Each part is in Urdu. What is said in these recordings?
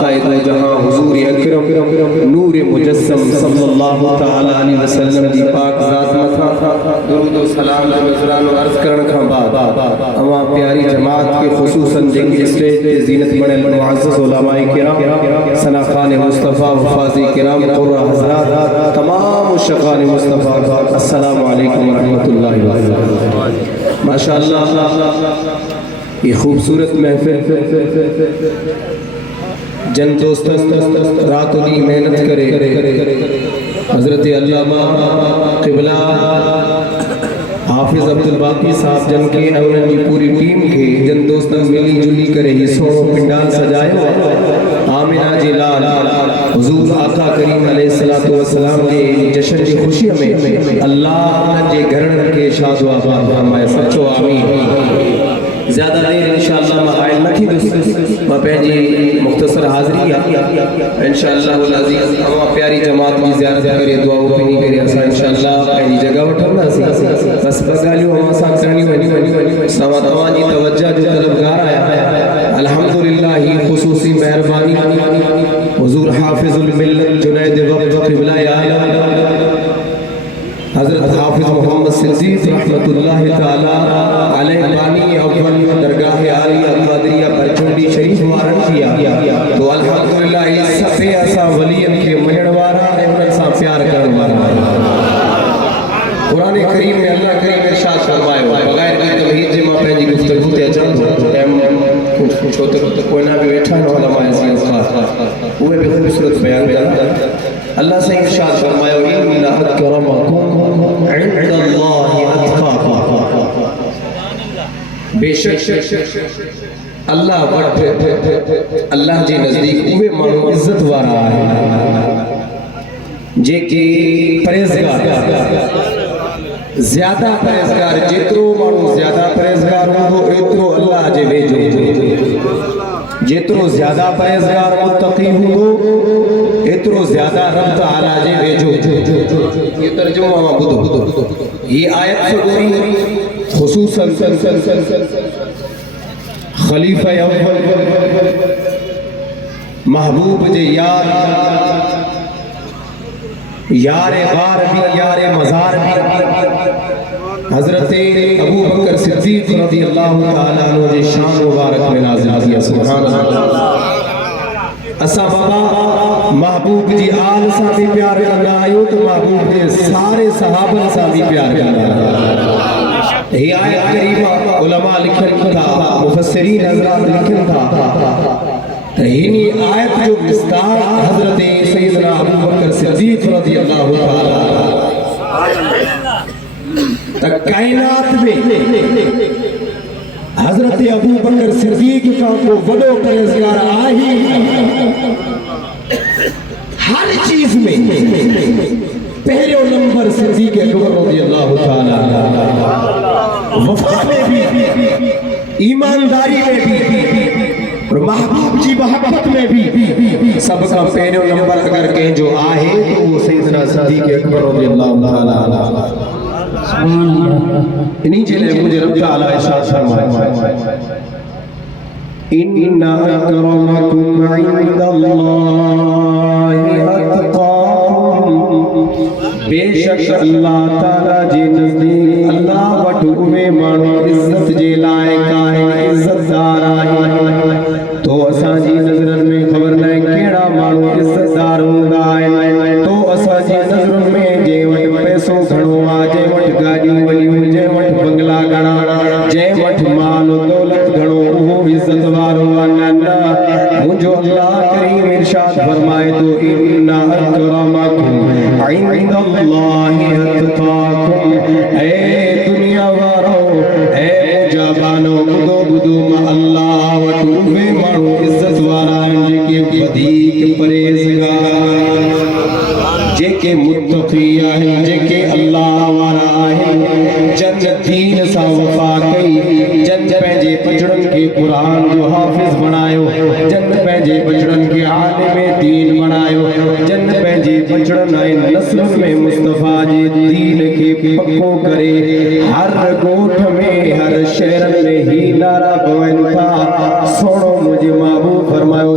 آقا دو جہاں حضور اکرم نور مجسم صلی اللہ تعالی علیہ وسلم دی پاک ذات متھا درود و سلام دے نذران و عرض کرن کھاں بعد اما پیاری جماعت کے خصوصاً جن کی اسٹیج پہ زینت بڑے معزز علماء کرام سناخان مصطفیٰ وفاظی کرام قرہ حضرات تمام شقان مصطفیٰ السلام علیکم ورحمۃ اللہ وبرکاتہ۔ ماشاءاللہ یہ خوبصورت محفل جن دوستان رات و دی محنت کرے حضرت علامہ قبلہ حافظ عبدالباقی صاحب جن کے انہوں کی پوری ٹیم کے جن دوستان ملی جلی کرے ہی سوڑوں پنڈال سجائے آمینہ جلال حضور آقا کریم علیہ السلام کے جشن کی خوشی میں اللہ جے گھرن کے شاد و آباد فرمائے سچو آمین۔ زیادہ دیر انشاءاللہ مقائل نہ تھی میں پہنجی مختصر حاضری انشاءاللہ والعزیز ہم پیاری جماعت کی زیارت کرے دعاوں پہ نہیں کرے اسا انشاءاللہ پہنجی جگہ اٹھنا سی بس بگالیوں ہم آسان کرنی سوا تمانی توجہ جو طلبگار آیا الحمدللہ ہی خصوصی مہربانی حضور حافظ الملت جنید وقت قبلہ عالم حضرت حافظ محمد صدیق رحمت اللہ تعالی علیہ بانی اول درگاہ عالیہ قادریہ برچنڈی شریف وارن کیا تو الحمدللہ اس سفے ایسا ولین کے مہڑوارا احمد سا پیار کرنوارا قرآن کریم میں اللہ کریم ارشاد فرمائے بغیر کوئی تمہید جمع پہنجی گفتگو تے چند کچھ ہوتے کوئی نہ بھی بیٹھا نہ علماء عزیز خاص وہ بھی خوبصورت بیان کرنا اللہ سے ارشاد فرمایا ان اکرمکم عند اللہ اتقاکم بے شک اللہ وٹ اللہ جی نزدیک اوے مانو عزت وارا ہے جے کی پرہیزگار زیادہ پرہیزگار جترو مانو زیادہ پرہیزگار ہو اترو اللہ جے ویجو جترو زیادہ پرہیزگار متقی ہو اترو زیادہ رب تعالیٰ جے ویجو یہ ترجمہ بدھو یہ آیت سے گوری خصوصاً خلیفہ اول محبوب جے یار غار بھی یار مزار بھی حضرت ابو بکر صدیق رضی اللہ تعالیٰ عنہ جے شان مبارک میں نازل کیا سبحان اللہ اسا بابا محبوب جی آل سا بھی پیار کرنا آئیو تو محبوب جی سارے صحابہ سا بھی پیار کرنا یہ آیت قریبہ علماء لکھن تھا مفسرین حضرات لکھن تھا تہینی آیت جو مصداق حضرت سیدنا ابو بکر صدیق رضی اللہ تعالیٰ تک کائنات میں حضرت ابو بکر صدیق کا کو وڈو پرہیزگار آہی ہر چیز میں پہلے نمبر صدیق اکبر رضی اللہ تعالیٰ وفا میں بھی ایمانداری میں بھی اور محبوب جی محبت میں بھی سب کا پہلے نمبر اگر کہیں جو آہے تو وہ سیدنا صدیق اکبر رضی اللہ تعالیٰ انہی جلے مجھے رب تعالیٰ ارشاد فرمائے ان اکرمکم عند اللہ اتقاکم بے شک اللہ تعالیٰ جی نزدیک اللہ وٹھوے مانو عزت جے لائق آئے عزت دار آئے تو اساں جی نظرن میں خبر نہ کیڑا مانو عزت دار ہوندا آئے تو اساں جی نظرن میں جے وٹ پیسو گھڑو آ جے وٹ گاڑی ولی جے وٹ بنگلا گھڑا جے وٹ مال و دولت گھڑو وہ عزت وارو نہ مجھو اللہ کریم ارشاد فرمائے تو ان اکرمکم عند اللہ اتقاکم اے دنیا وارو اے جابانو بدو ما اللہ وٹوے مانو عزت وارا جے کے بدیک پرہیزگار جے کے متقی آئیں جے کے اللہ وارا آئیں جن دین سا وفا کئی جن پہنجے پچڑن کے قرآن جو حافظ بنائیو جن پہنجے پچڑن کے عالم دین بنائیو جن پہنجے پچڑن آئیں نسل میں مصطفیٰ جے دین کے پکو کرے ہر گوٹھ میں ہر شہر میں ہی نعرہ بوئن تھا سوڑو مجھے محبوب فرمائیو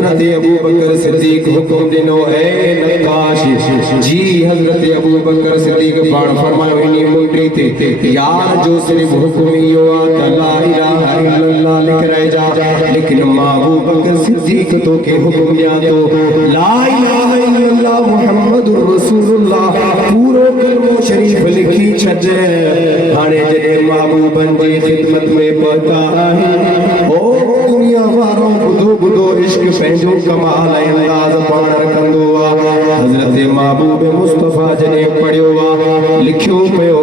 حضرت ابو بکر صدیق حکم دینو اے نقاش جی حضرت ابو بکر صدیق پان فرمایا انہی منڈی تے یار جو صرف حکم یو آتا لا الہ الا اللہ لکھ رہ جا لیکن ابو بکر صدیق تو کے حکم دیا تو لا الہ الا اللہ محمد رسول اللہ پورو کلمہ شریف لکھی چھجے ہانے جنے محبوبن جی خدمت میں پتا ہے او دنیا واروں بدو بدو عشق پہنجو کمال انداز پان رکھندو حضرت محبوب مصطفیٰ جنے پڑھو لکھو پیو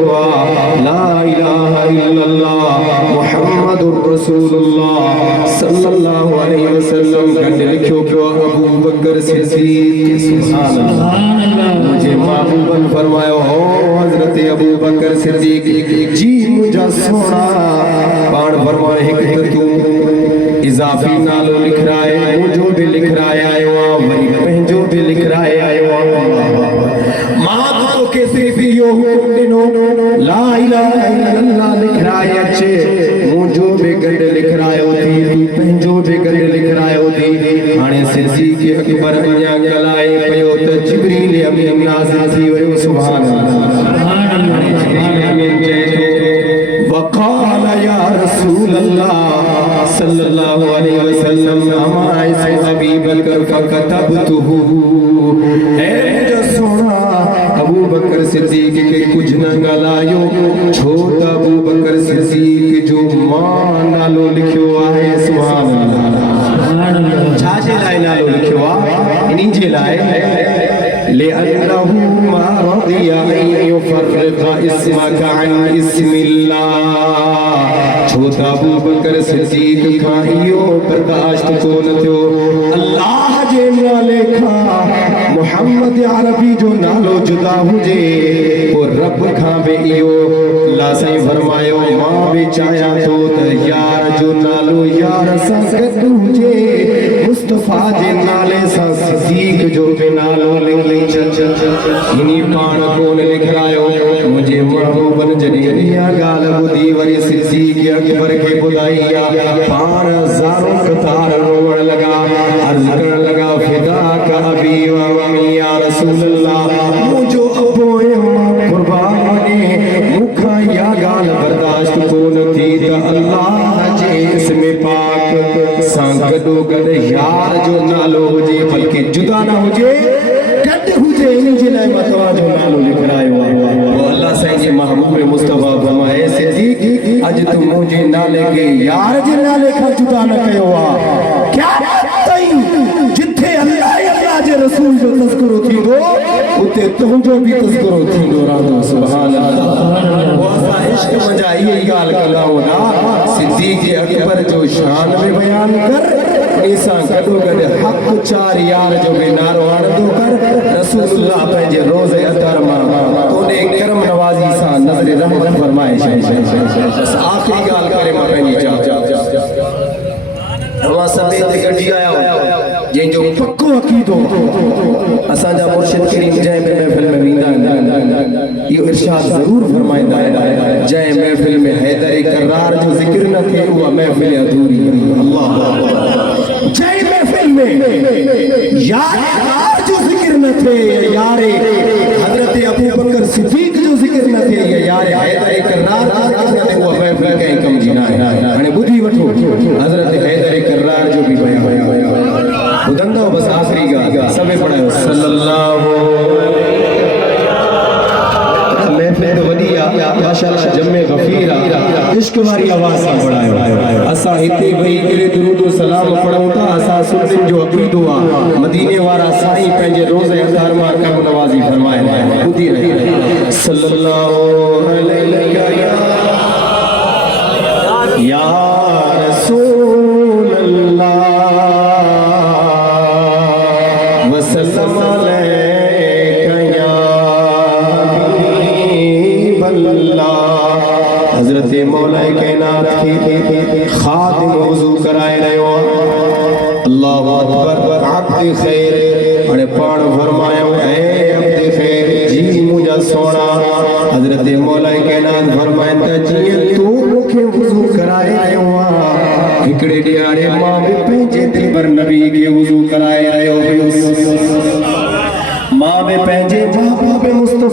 لا الہ الا اللہ محمد رسول اللہ صلی اللہ علیہ وسلم کہنے لکھو پیو ابو بکر صدیق سبحان اللہ مجھے محبوبن فرمایا ہو حضرت ابو بکر صدیق جی مجھا سونا پان فرمایا ایک تو اضافی نالو لکھ رہا ہے مجھو بھی لکھ رہا ہے آئیو وہی پہنجو بھی لکھ رہا ہے آئیو ماں تو کے صرف یو حکم دنو لا الہ الا اللہ لکھ رہا ہے اچھے مجھو بھی گنڈ لکھ رہا ہے ہوتی پہنجو بھی گنڈ لکھ رہا ہے ہوتی آنے صدیق اکبر انیا گلائے پیو تا جبریل امین نازل تھی ویو سبحان اللہ جبریل امین کہے وقال یا رسول اللہ صلی اللہ علیہ وسلم اما اس ابی بکر کا کتبتہو اے مجھے سونا ابو بکر صدیق کے کچھ نہ لائیو چھوٹا ابو بکر صدیق جو ماں نالو لکھو آئے سبحان اللہ چھاچے لائے نالو لکھو آئے انہیں جے لائے لأنه ما رضي أن يفرق اسمك عن اسم الله چھوٹا ابو بکر صدیق کھائیو برداشت کو نتیو اللہ جے نالے کھا محمد عربی جو نالو جدا ہوجے وہ رب کھا بے ایو اللہ سے فرمایو ماں بے چایا تو یار جو نالو یار سنگت ہوجے مصطفیٰ جے نالے سا صدیق جو بے نالو لکھ انہی پان کون لکھ رہایو مجھے محبوبن جنیریا گال بدی وری صدیق اکبر کے بدائیا پان زاروں قطار روڑ لگا عرض کرن لگا فدا کا ابی و امی یا رسول اللہ مجھو ابوئے ہم قربان بنے مکھا یا گال برداشت کون تھی تا اللہ جے اسم پاک سانکدو گد یار جو نالو ہو جے بلکہ جدا نہ ہو جے انہی جنائے مطوع جو نالو لکھ رہا ہے وہ اللہ سائنجے محبوب مصطفیٰ فرمائے صدیق اج تو مجھے نالے کے یار جن نالے کھا جدا نہ کہو کیا تائیں جتھے اللہ جے رسول جو تذکرو تھی دو اتے تم جو بھی تذکرو تھی دو رہا سبحان اللہ وہ ایسا عشق مجائی گال کلاؤ نا صدیق اکبر جو شان میں بیان کر ایسا کدو گد حق چار یار جو بے نارو آردو کر رسول اللہ پہنجے روز اتر ماں تو نے کرم نوازی سا نظر رحمت فرمائے بس آخری گال کرے ماں پہنی چاہ ہوا سبیت گڑی آیا ہو جن جو پکو عقیدو اسا جا مرشد کریم جائے میں محفل میں ویندہ یہ ارشاد ضرور فرمائندہ ہے جائے محفل میں حیدر کرار جو ذکر نہ تھے ہوا محفل ادھوری اللہ جائے محفل میں یار جو ذکر نہ تھے یار حضرت ابو بکر صدیق جو ذکر نہ تھے یار حیدر کرار جو ذکر نہ تھے ہوا محفل کا ایکم جینا ہے ہمیں بدھی وٹھو حضرت حیدر کرار جو بھی بیان ہویا بدندہ بس آخری گا سبے پڑھا ہے صلی اللہ محفل ودیا ماشاءاللہ جمع غفیرہ عشق واری آواز سے پڑھا ہے اسا ہتے بھئی کرے درود و سلام پڑھوں تا اسا سنن جو عقید ہوا مدینے وارا سائیں پہنجے روز ہزار ماہ کا نوازی فرمائے خودی رہے صلی اللہ علیہ یا رسول اللہ وسلم علیکہ یا حبیب اللہ حضرت مولا کائنات کی خادم وضو کرائے رہے ہو اللہ اکبر عبد خیر بڑے پان فرمایا اے عبد خیر جی مجھا سونا حضرت مولا کائنات فرمائے جی تو مکھے وضو کرائے رہے ہو اکڑے دیارے ماں بھی پہنچے دل پر نبی کے وضو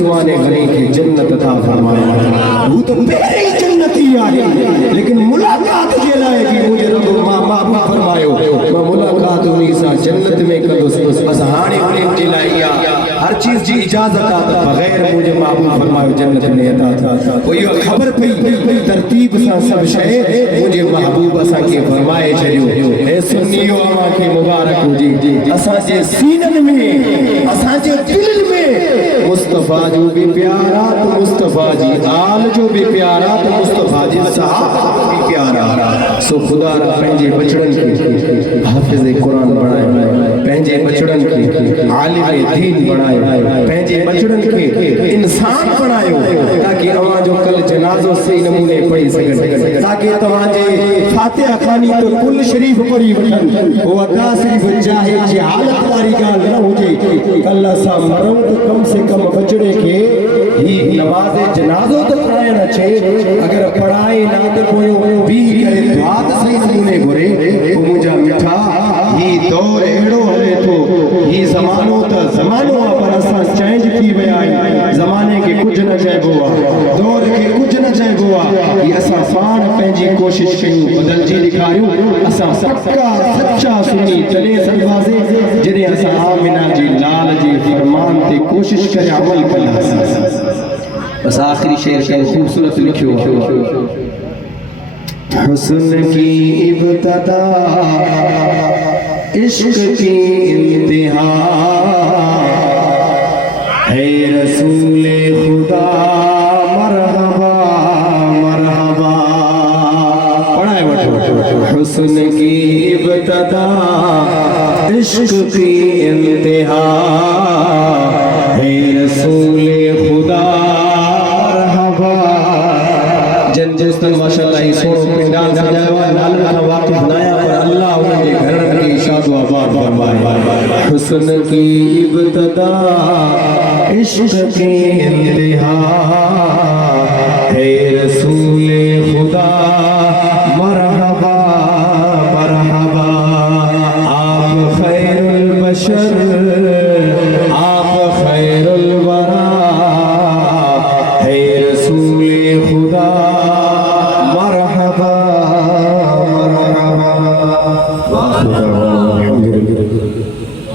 رسوان غنی کی جنت عطا فرمائے وہ تو پہلے ہی جنتی آئے لیکن ملاقات جے لائے کہ مجھے رب محبوب فرمایو میں ملاقات ہوئی سا جنت میں کدس بس ہانے انہیں جے لائے ہر چیز جی اجازت آتا بغیر مجھے محبوب فرمایو جنت میں عطا تھا وہ یہ خبر پئی ترتیب سا سب شے مجھے محبوب اسا کے فرمائے چھڑیو اے سنیو اما کے مبارک ہو جی اسا جے سینن میں اسا جے دل میں مصطفیٰ جو بھی پیارا تو مصطفیٰ جی آل جو بھی پیارا تو مصطفیٰ جی صحابہ بھی پیارا سو خدا را پہنجے بچڑن کی حافظ قرآن بنائے پہنجے بچڑن کی عالم دین بنائے پہنجے بچڑن کی انسان بنائے تاکہ اواں جو کل جنازوں سے نمونے پڑھی سکن تاکہ تمہاں فاتحہ خانی تو کل شریف پڑھی وٹھن وہ ادا صرف چاہے جہالت واری گال نہ ہو جائے اللہ سا مروں تو کم سے کم بچڑے کے ہی نماز جنازوں تو پڑھائے نہ چھے اگر پڑھائے نہ تو کوئی بھی کرے دعات صحیح نمونے گھرے وہ مجھا مٹھا ہی دور ایڑو ہلے تو ہی زمانوں تا زمانوں پر اساں چینج کی بیائی زمانے کے کچھ نہ چاہے گوا دور کے کچھ نہ چاہے گوا یہ اساں فان پہنجی کوشش کیوں بدل جی دکھاریوں اساں پکا سچا سنی چلے سنوازے جنہیں اساں آمینہ جی لال جی فرمان تے کوشش کرے عمل کرنا بس آخری شعر کا خوبصورت لکھو حسن کی ابتدا عشق کی انتہا ہے رسول خدا مرحبا مرحبا پڑھائے وٹھو حسن کی ابتدا عشق کی انتہا ہے رسول خدا مرحبا جن جس نے ماشاءاللہ ہی سونو پنڈال سجایا ہوا لالن کا واقع بنایا اور اللہ انہیں کے گھر میں شاد و آباد فرمائے حسن کی ابتدا عشق کی انتہا